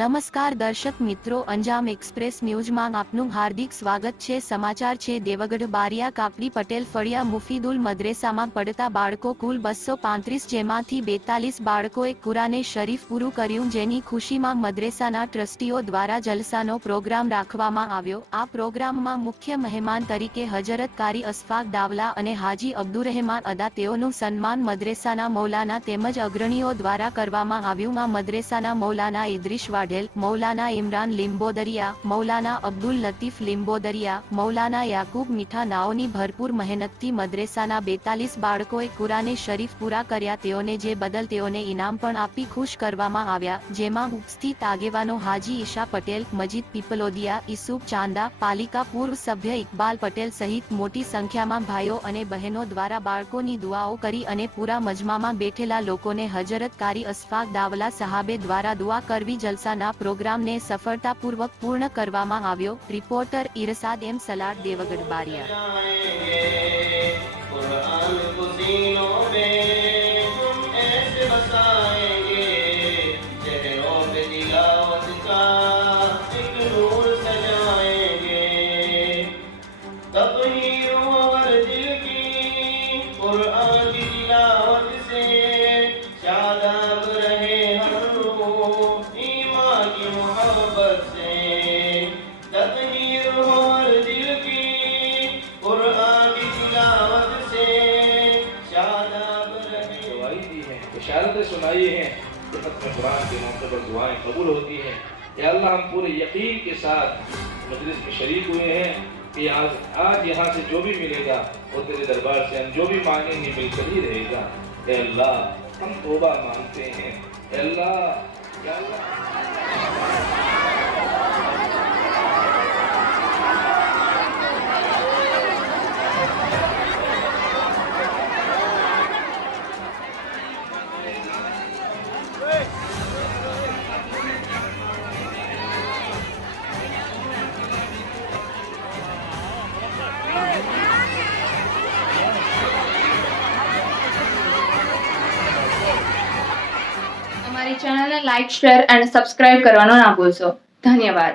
નમસ્કાર દર્શક મિત્રો, અંજામ એક્સપ્રેસ ન્યૂઝમાં આપનું હાર્દિક સ્વાગત છે। સમાચાર છે દેવગઢ બારિયા કાપડી પટેલ ફળિયા મુફીદુલ મદ્રેસામાં પડતા બાળકો કુલ 235, જેમાંથી 42 બાળકોએ કુરાને શરીફ પૂરું કર્યું, જેની ખુશીમાં મદ્રેસાના ટ્રસ્ટીઓ દ્વારા જલસાનો પ્રોગ્રામ રાખવામાં આવ્યો। આ પ્રોગ્રામમાં મુખ્ય મહેમાન તરીકે હજરત કારી અશફાક દાવલા અને હાજી અબ્દુરહેમાન અદા, તેઓનું સન્માન મદ્રેસાના મૌલાના તેમજ અગ્રણીઓ દ્વારા કરવામાં આવ્યું। આ મદ્રેસાના મૌલાના ઇદ્રીશ વાઢેલ, મૌલાના ઇમરાન લિંબોદરિયા, મૌલાના અબ્દુલ લતીફ લિંબોદરિયા, મૌલાના યાકૂબ મીઠા નાઓની ભરપૂર મહેનતથી મદ્રેસાના 42 બાળકોએ કુરાને શરીફ પૂરા કર્યા। તેઓને જે બદલ તેઓને ઇનામ પણ આપી ખુશ કરવામાં આવ્યા, જેમાં ઉપસ્થિત આગેવાનો હાજી ઈશા પટેલ, મજીદ પીપલોદિયા, ઈસુફ ચાંદા, પાલિકા પૂર્વ સભ્ય ઇકબાલ પટેલ સહિત મોટી સંખ્યામાં ભાઈઓ અને બહેનો દ્વારા બાળકોની દુઆઓ કરી અને પૂરા મજમામાં બેઠેલા લોકોને હજરત કારી અશફાક દાવલા સાહાબે દ્વારા દુઆ કરવી। જલસાના પ્રોગ્રામને સફળતાપૂર્વક પૂર્ણ કરવામાં આવ્યો। રિપોર્ટર ઇરશાદ એમ સલાડ, દેવગઢ બારિયા। इशारतें सुनाई हैं कि खत्म कुरान के मौके पर दुआएं कबूल होती हैं। या अल्लाह, हम पूरे यकीन के साथ मजलिस में शरीक हुए हैं कि आज यहाँ से जो भी मिलेगा वो तेरे दरबार से हम जो भी मांगेंगे मिलकर ही रहेगा। या अल्लाह, हम तौबा मांगते हैं। या अल्लाह, या अल्लाह। અમારી ચેનલને લાઈક, શેર અને સબસ્ક્રાઇબ કરવાનો ના ભૂલશો। ધન્યવાદ।